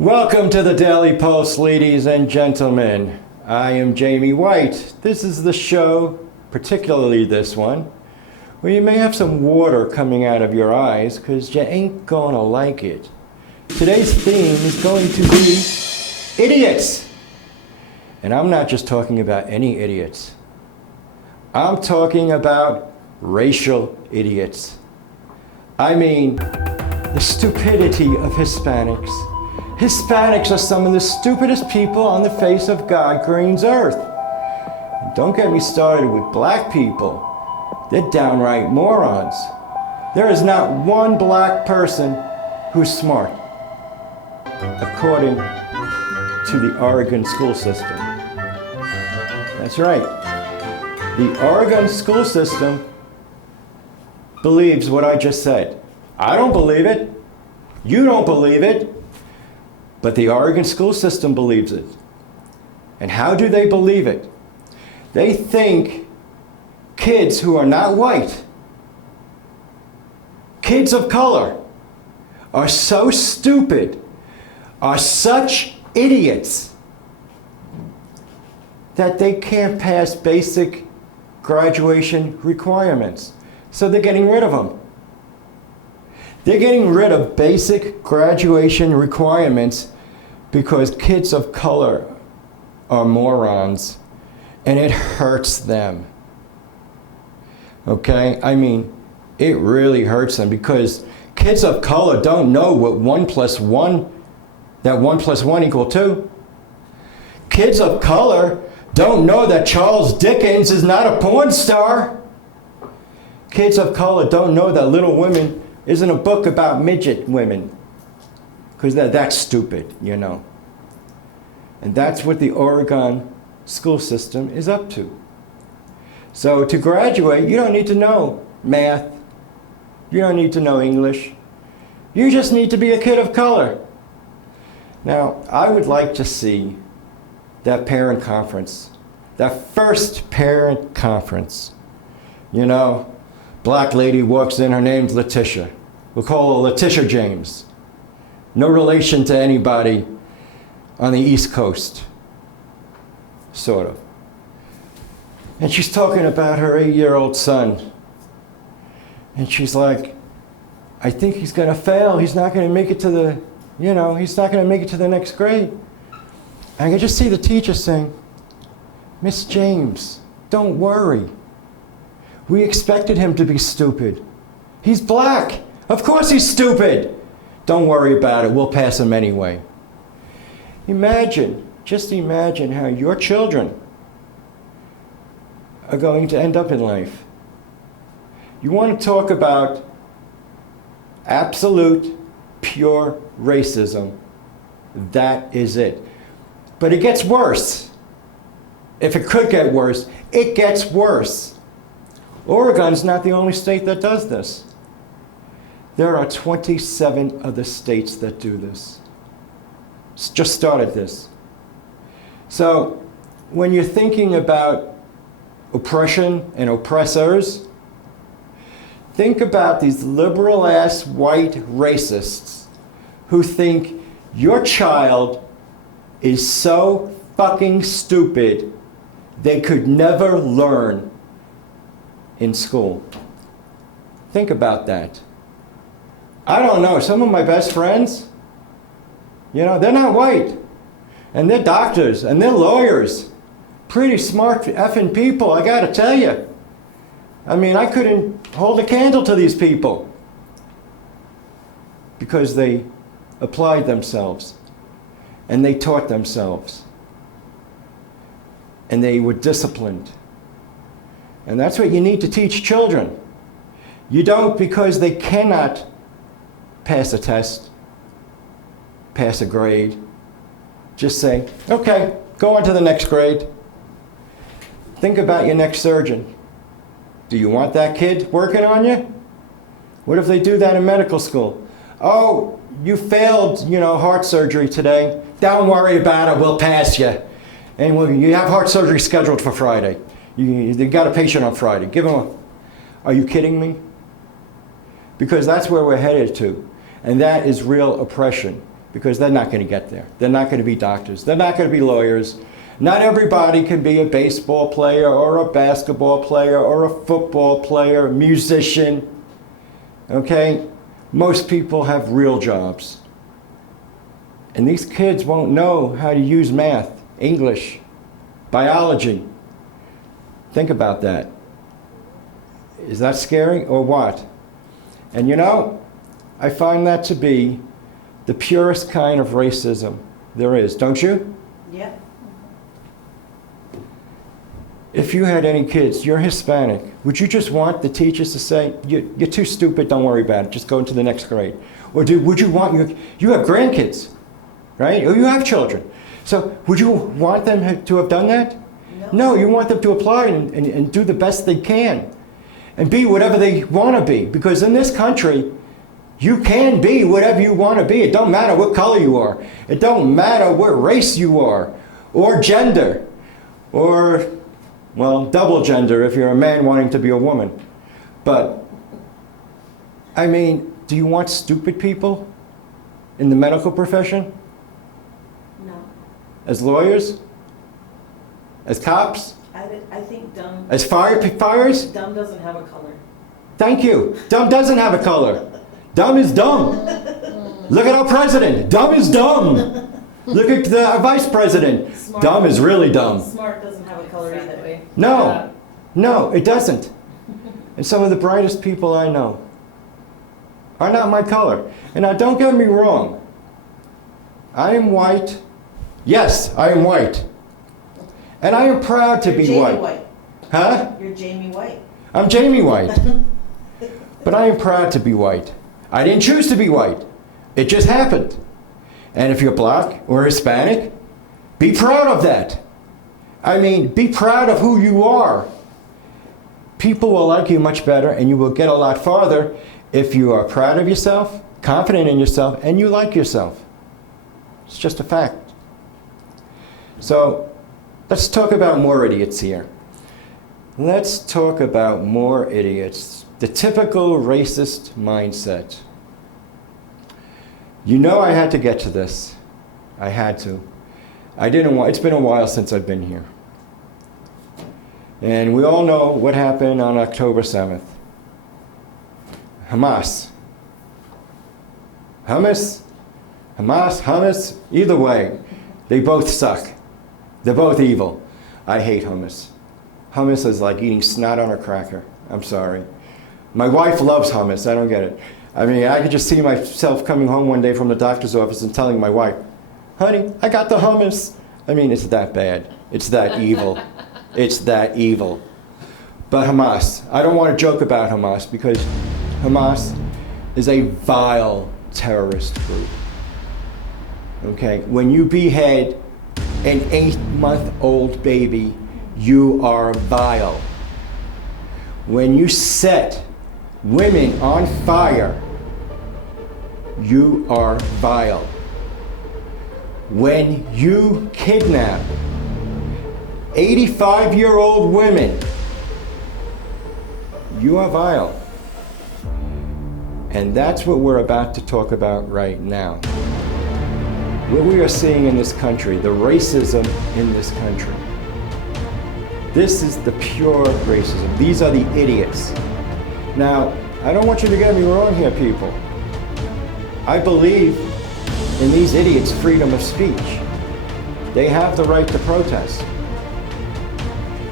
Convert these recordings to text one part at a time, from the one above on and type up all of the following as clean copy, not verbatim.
Welcome to the Daily Pulse, ladies and gentlemen. I am Jaime White. This is the show, particularly this one, where you may have some water coming out of your eyes because you ain't gonna like it. Today's theme is going to be idiots. And I'm not just talking about any idiots. I'm talking about racial idiots. I mean, the stupidity of Hispanics. Hispanics are some of the stupidest people on the face of God Green's earth. And don't get me started with black people. They're downright morons. There is not one black person who's smart, according to the Oregon school system. That's right. The Oregon school system believes what I just said. I don't believe it. You don't believe it. But the Oregon school system believes it. And how do they believe it? They think kids who are not white, kids of color, are so stupid, are such idiots, that they can't pass basic graduation requirements. So they're getting rid of them. They're getting rid of basic graduation requirements because kids of color are morons and it hurts them. Okay? I mean, it really hurts them because kids of color don't know what 1 + 1, that 1 + 1 equal 2. Kids of color don't know that Charles Dickens is not a porn star. Kids of color don't know that Little Women isn't a book about midget women, because that's stupid, you know. And that's what the Oregon school system is up to. So to graduate, you don't need to know math. You don't need to know English. You just need to be a kid of color. Now, I would like to see that parent conference, that first parent conference. You know, black lady walks in, her name's Letitia. We'll call her Letitia James. No relation to anybody on the East Coast, sort of. And she's talking about her 8-year-old son. And she's like, I think he's gonna fail. He's not gonna make it to the, he's not gonna make it to the next grade. And I can just see the teacher saying, Miss James, don't worry. We expected him to be stupid. He's black. Of course he's stupid. Don't worry about it. We'll pass him anyway. Imagine, just imagine how your children are going to end up in life. You want to talk about absolute, pure racism. That is it. But it gets worse. If it could get worse, it gets worse. Oregon's not the only state that does this. There are 27 other states that do this. Just started this. So when you're thinking about oppression and oppressors, think about these liberal-ass white racists who think your child is so fucking stupid they could never learn in school. Think about that. I don't know, some of my best friends, they're not white. And they're doctors, and they're lawyers. Pretty smart effing people, I gotta tell you. I mean, I couldn't hold a candle to these people. Because they applied themselves. And they taught themselves. And they were disciplined. And that's what you need to teach children. You don't because they cannot pass a test, pass a grade. Just say, okay, go on to the next grade. Think about your next surgeon. Do you want that kid working on you? What if they do that in medical school? Oh, you failed, heart surgery today. Don't worry about it, we'll pass you. And you have heart surgery scheduled for Friday. You got a patient on Friday. Give him a... Are you kidding me? Because that's where we're headed to. And that is real oppression. because they're not going to get there. They're not going to be doctors. They're not going to be lawyers. Not everybody can be a baseball player or a basketball player or a football player, a musician. Okay? Most people have real jobs. And these kids won't know how to use math, English, biology. Think about that. Is that scary or what? And you know, I find that to be the purest kind of racism there is, don't you? Yeah. If you had any kids, you're Hispanic, would you just want the teachers to say, you're too stupid, don't worry about it, just go into the next grade? Or would you want you have grandkids, right? Or you have children. So would you want them to have done that? No, you want them to apply and do the best they can and be whatever they want to be. Because in this country, you can be whatever you want to be. It don't matter what color you are. It don't matter what race you are or gender or, well, double gender if you're a man wanting to be a woman. But, I mean, do you want stupid people in the medical profession? No. As lawyers? As cops? I think dumb. As firefighters? Dumb doesn't have a color. Thank you. Dumb doesn't have a color. Dumb is dumb. Look at our president. Dumb is dumb. Look at the vice president. Smart. Dumb is really dumb. Smart doesn't have a color either. No. No, it doesn't. And some of the brightest people I know are not my color. And now don't get me wrong. I am white. Yes, I am white. And I am proud to You're be Jamie white. Huh? You're Jamie White. I'm Jamie White. But I am proud to be white. I didn't choose to be white. It just happened. And if you're black or Hispanic, be proud of that. I mean, be proud of who you are. People will like you much better and you will get a lot farther if you are proud of yourself, confident in yourself, and you like yourself. It's just a fact. So, let's talk about more idiots here. Let's talk about more idiots. The typical racist mindset. You know I had to get to this. I had to. I didn't want, it's been a while since I've been here. And we all know what happened on October 7th. Hamas. Hamas, hummus, either way, they both suck. They're both evil. I hate hummus. Hummus is like eating snot on a cracker. I'm sorry. My wife loves hummus. I don't get it. I mean, I could just see myself coming home one day from the doctor's office and telling my wife, honey, I got the hummus. I mean, it's that bad. It's that evil. It's that evil. But Hamas, I don't want to joke about Hamas because Hamas is a vile terrorist group. Okay? When you behead an 8-month-old baby, you are vile. When you set women on fire, you are vile. When you kidnap 85-year-old women, you are vile. And that's what we're about to talk about right now. What we are seeing in this country, the racism in this country. This is the pure racism. These are the idiots. Now, I don't want you to get me wrong here, people. I believe in these idiots' freedom of speech. They have the right to protest.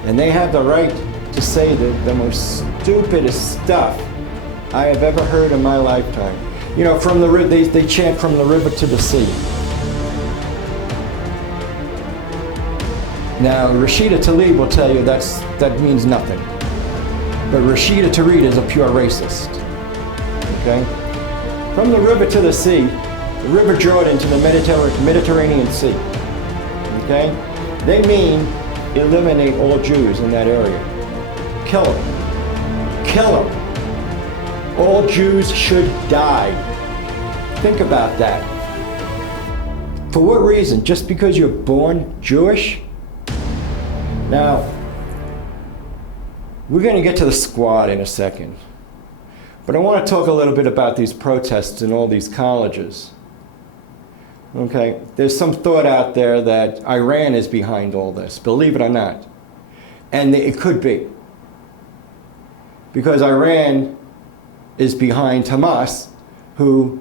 And they have the right to say the most stupidest stuff I have ever heard in my lifetime. You know, from the they chant from the river to the sea. Now, Rashida Tlaib will tell you that means nothing. But Rashida Tlaib is a pure racist. Okay? From the river to the sea, the River Jordan to the Mediterranean Sea. Okay? They mean eliminate all Jews in that area. Kill them. Kill them. All Jews should die. Think about that. For what reason? Just because you're born Jewish? Now, we're going to get to the squad in a second. But I want to talk a little bit about these protests in all these colleges. Okay, there's some thought out there that Iran is behind all this, believe it or not. And it could be. Because Iran is behind Hamas, who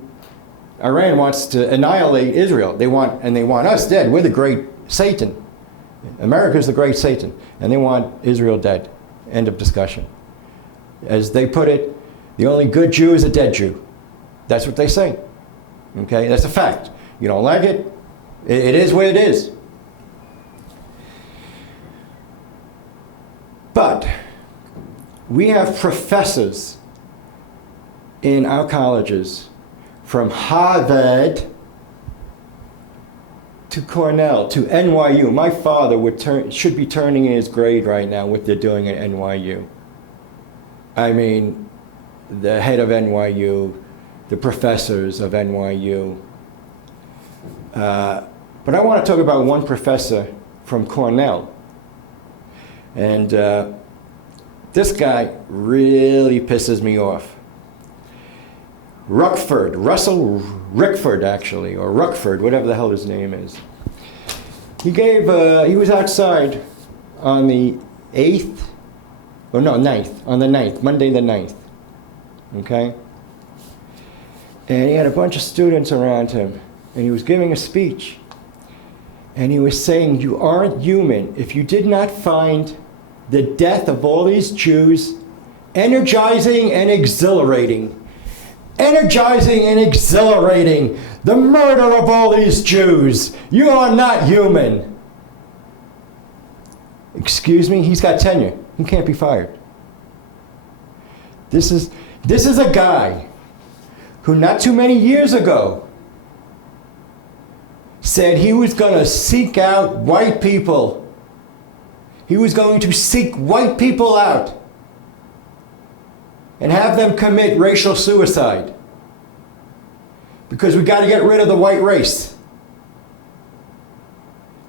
Iran wants to annihilate Israel. They want us dead. We're the great Satan. America's the great Satan. And they want Israel dead. End of discussion. As they put it, the only good Jew is a dead Jew. That's what they say. Okay, that's a fact. You don't like it? It is what it is. But we have professors in our colleges from Harvard to Cornell to NYU. My father should be turning in his grade right now what they're doing at NYU. I mean, the head of NYU, the professors of NYU. But I want to talk about one professor from Cornell. And this guy really pisses me off. Russell Rickford, actually, or Ruckford, whatever the hell his name is. He was outside on the 9th, on the 9th, Monday the 9th, okay? And he had a bunch of students around him, and he was giving a speech. And he was saying, you aren't human if you did not find the death of all these Jews energizing and exhilarating. Energizing and exhilarating. The murder of all these Jews. You are not human. Excuse me, he's got tenure. He can't be fired. This is a guy who not too many years ago said he was going to seek out white people. He was going to seek white people out and have them commit racial suicide because we got to get rid of the white race.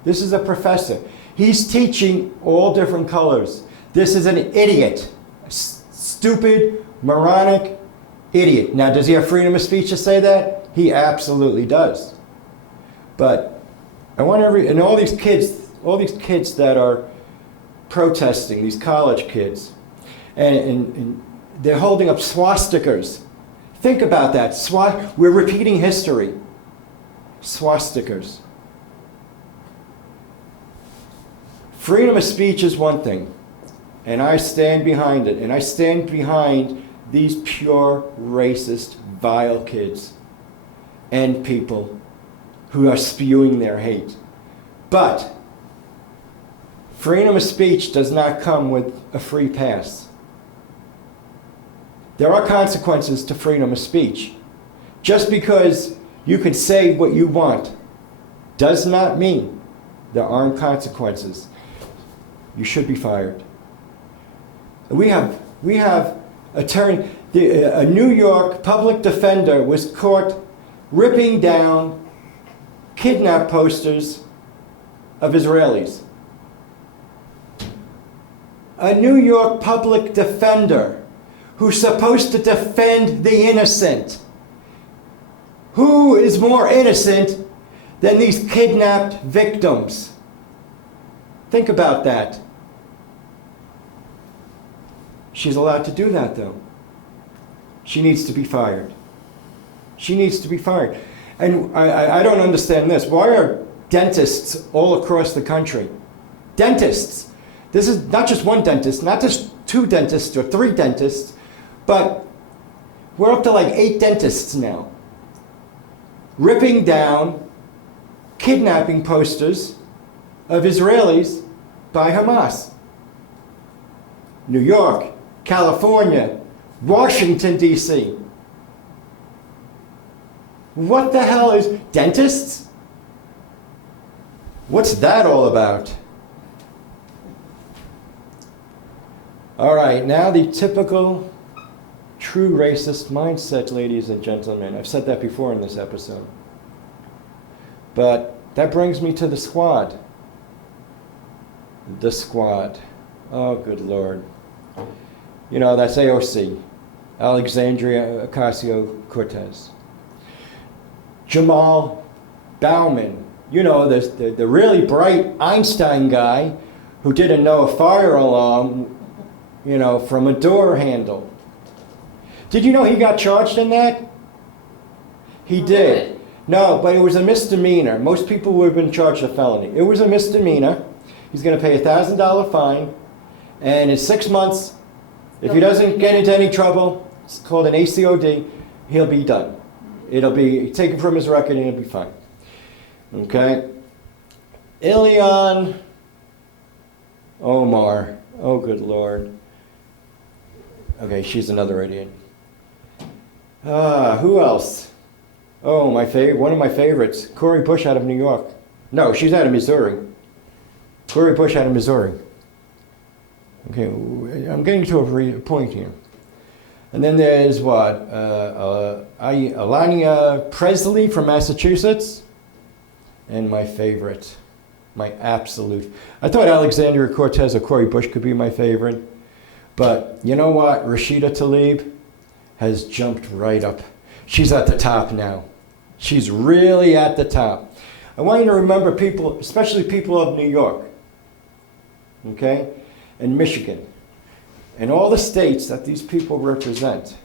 This is a professor. He's teaching all different colors. This is an idiot, a stupid, moronic idiot. Now, does he have freedom of speech to say that? He absolutely does. But I want all these kids that are protesting, these college kids, and they're holding up swastikas. Think about that. We're repeating history. Swastikas. Freedom of speech is one thing, and I stand behind it, and I stand behind these pure racist, vile kids and people who are spewing their hate. But freedom of speech does not come with a free pass. There are consequences to freedom of speech. Just because you can say what you want does not mean there aren't consequences. You should be fired. We have a New York public defender was caught ripping down kidnap posters of Israelis. A New York public defender who's supposed to defend the innocent. Who is more innocent than these kidnapped victims? Think about that. She's allowed to do that, though. She needs to be fired. She needs to be fired. And I don't understand this. Why are dentists all across the country? Dentists. This is not just one dentist, not just 2 dentists or 3 dentists, but we're up to like 8 dentists now. Ripping down kidnapping posters of Israelis by Hamas. New York, California, Washington, D.C. What the hell is dentists? What's that all about? All right, now the typical true racist mindset, ladies and gentlemen. I've said that before in this episode. But that brings me to the squad. The squad. Oh, good Lord. You know, that's AOC, Alexandria Ocasio-Cortez. Jamal Bauman, you know, the really bright Einstein guy who didn't know a fire alarm, you know, from a door handle. Did you know he got charged in that? He did. No, but it was a misdemeanor. Most people would have been charged a felony. It was a misdemeanor. He's going to pay a $1,000 fine, and in 6 months, if he doesn't get into any trouble, it's called an ACOD, he'll be done. It'll be taken from his record and it'll be fine. Okay? Ilhan Omar. Oh, good Lord. Okay, she's another idiot. Who else? Oh, one of my favorites. Cori Bush out of New York. No, she's out of Missouri. Cori Bush out of Missouri. Okay, I'm getting to a point here. And then there's what? Alania Presley from Massachusetts. And my favorite, my absolute. I thought Alexandria Cortez or Cori Bush could be my favorite. But you know what? Rashida Tlaib has jumped right up. She's at the top now. She's really at the top. I want you to remember people, especially people of New York, okay, and Michigan, and all the states that these people represent.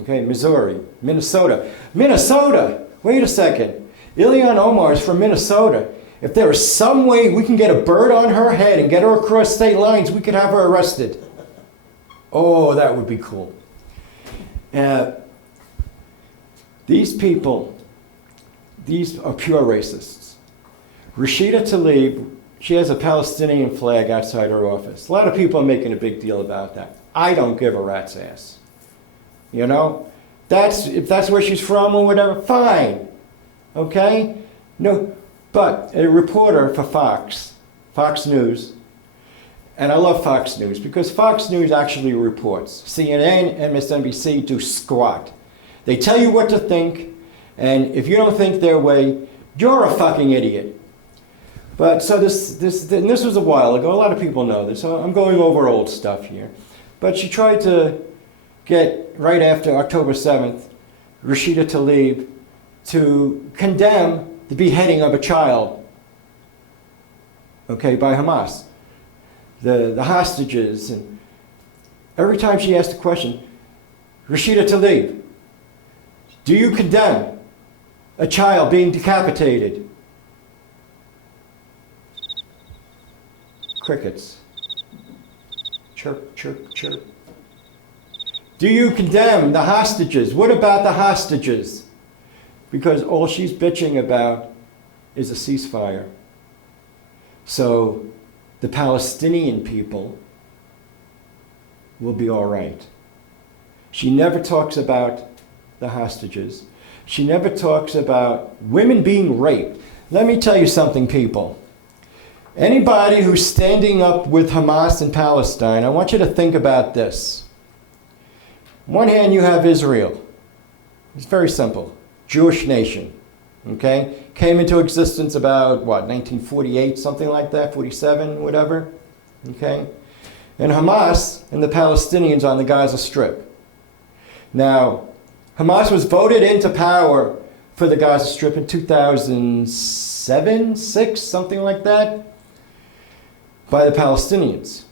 Okay, Missouri, Minnesota. Minnesota! Wait a second. Ilhan Omar is from Minnesota. If there is some way we can get a bird on her head and get her across state lines, we could have her arrested. Oh, that would be cool. These people, these are pure racists. Rashida Tlaib, she has a Palestinian flag outside her office. A lot of people are making a big deal about that. I don't give a rat's ass. You know? If that's where she's from or whatever, fine. Okay? No, but a reporter for Fox News, and I love Fox News because Fox News actually reports. CNN, MSNBC do squat. They tell you what to think, and if you don't think their way, you're a fucking idiot. But so this was a while ago. A lot of people know this. So I'm going over old stuff here. But she tried to get, right after October 7th, Rashida Tlaib to condemn the beheading of a child, okay, by Hamas. The hostages, and every time she asked a question, Rashida Tlaib, do you condemn a child being decapitated? Crickets. Chirp, chirp, chirp. Do you condemn the hostages? What about the hostages? Because all she's bitching about is a ceasefire. So the Palestinian people will be all right. She never talks about the hostages. She never talks about women being raped. Let me tell you something, people. Anybody who's standing up with Hamas in Palestine, I want you to think about this. On one hand, you have Israel. It's very simple. Jewish nation. Okay? Came into existence about, 1948, something like that, 47, whatever. Okay? And Hamas and the Palestinians on the Gaza Strip. Now, Hamas was voted into power for the Gaza Strip in 2007, 6, something like that, by the Palestinians.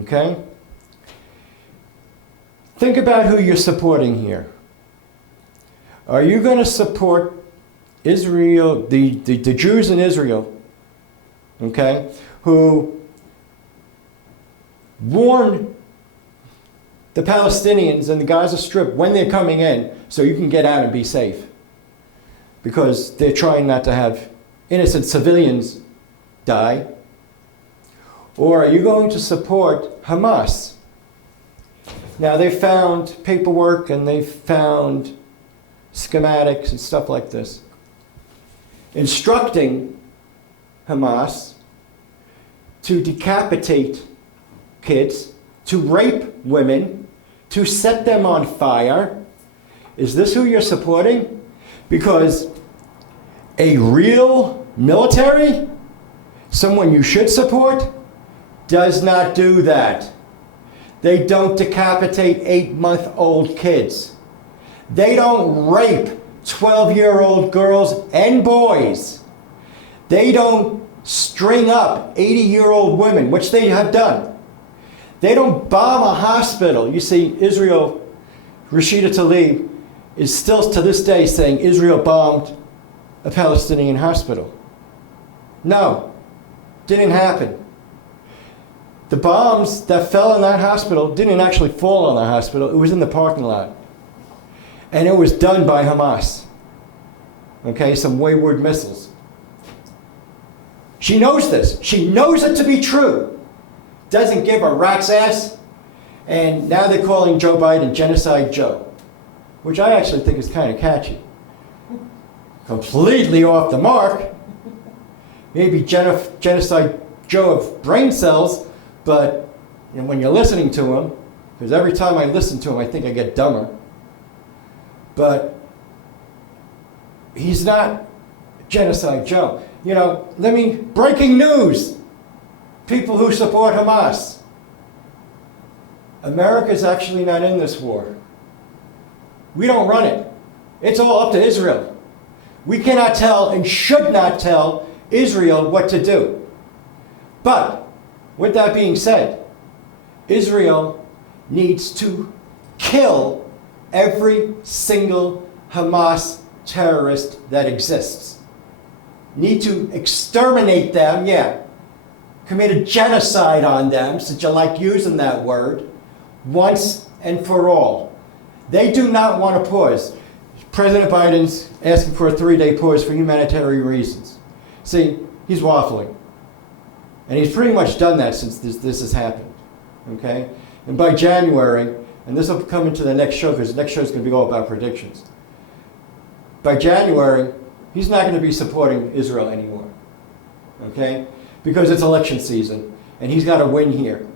Okay? Think about who you're supporting here. Are you going to support Israel, the Jews in Israel, okay, who warn the Palestinians in the Gaza Strip when they're coming in so you can get out and be safe? Because they're trying not to have innocent civilians die. Or are you going to support Hamas? Now, they found paperwork and they found schematics and stuff like this, instructing Hamas to decapitate kids, to rape women, to set them on fire. Is this who you're supporting? Because a real military, someone you should support, does not do that. They don't decapitate 8-month-old kids. They don't rape 12-year-old girls and boys. They don't string up 80-year-old women, which they have done. They don't bomb a hospital. You see, Israel, Rashida Tlaib is still to this day saying Israel bombed a Palestinian hospital. No, didn't happen. The bombs that fell on that hospital didn't actually fall on the hospital. It was in the parking lot. And it was done by Hamas. Okay, some wayward missiles. She knows this. She knows it to be true. Doesn't give a rat's ass. And now they're calling Joe Biden Genocide Joe, which I actually think is kind of catchy. Completely off the mark. Maybe Genocide Joe of brain cells, but when you're listening to him, because every time I listen to him, I think I get dumber. But he's not Genocide Joe. Breaking news. People who support Hamas. America's actually not in this war. We don't run it. It's all up to Israel. We cannot tell and should not tell Israel what to do. But, with that being said, Israel needs to kill every single Hamas terrorist that exists. Need to exterminate them, commit a genocide on them, since you like using that word, once and for all. They do not want to pause. President Biden's asking for a 3-day pause for humanitarian reasons. See, he's waffling. And he's pretty much done that since this has happened. Okay? And by January, and this will come into the next show, because the next show is going to be all about predictions. By January, he's not going to be supporting Israel anymore. Okay? Because it's election season, and he's got to win here.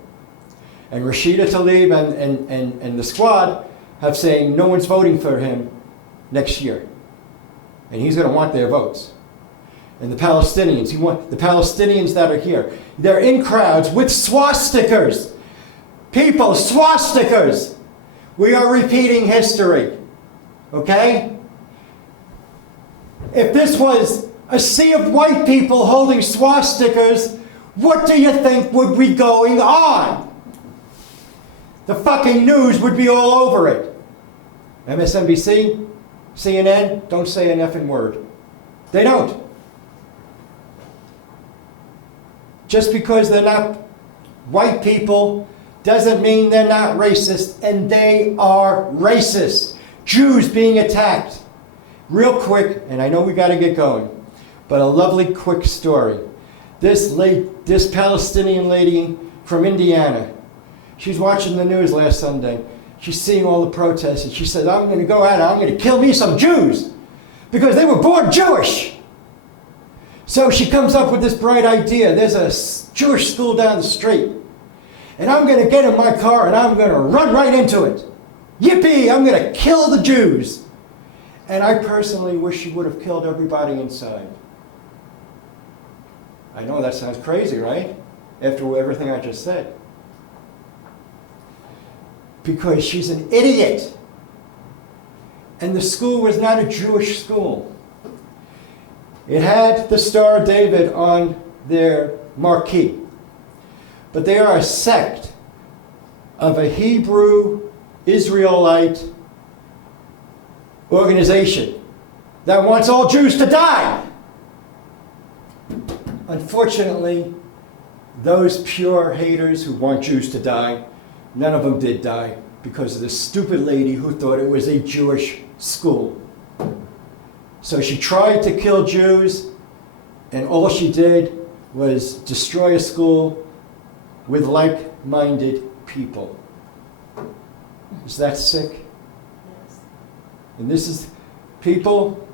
And Rashida Tlaib and the squad have saying no one's voting for him next year. And he's going to want their votes. And the Palestinians, the Palestinians that are here, they're in crowds with swastikas. People, swastikas. We are repeating history. Okay? If this was a sea of white people holding swastikas, what do you think would be going on? The fucking news would be all over it. MSNBC, CNN, don't say an effing word. They don't. Just because they're not white people doesn't mean they're not racist, and they are racist. Jews being attacked. Real quick, and I know we got to get going, but a lovely quick story. This Palestinian lady from Indiana, she's watching the news last Sunday. She's seeing all the protests, and she said, I'm going to go out and I'm going to kill me some Jews because they were born Jewish. So she comes up with this bright idea. There's a Jewish school down the street, and I'm going to get in my car and I'm going to run right into it. Yippee, I'm going to kill the Jews. And I personally wish she would have killed everybody inside. I know that sounds crazy, right? After everything I just said. Because she's an idiot. And the school was not a Jewish school. It had the Star of David on their marquee. But they are a sect of a Hebrew Israelite organization that wants all Jews to die. Unfortunately, those pure haters who want Jews to die, none of them did die because of this stupid lady who thought it was a Jewish school. So she tried to kill Jews, and all she did was destroy a school with like-minded people. Is that sick? Yes. And this is, people,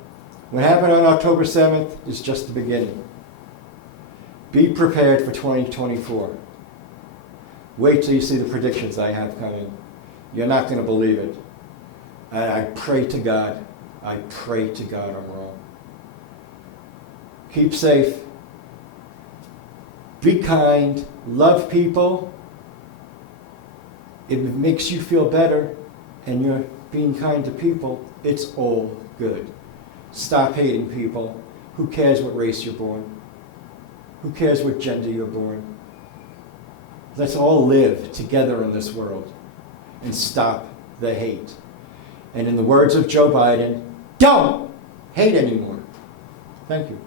what happened on October 7th is just the beginning. Be prepared for 2024. Wait till you see the predictions I have coming. You're not going to believe it. And I pray to God I'm wrong. Keep safe. Be kind. Love people. If it makes you feel better and you're being kind to people, it's all good. Stop hating people. Who cares what race you're born? Who cares what gender you're born? Let's all live together in this world and stop the hate. And in the words of Joe Biden, don't hate anymore. Thank you.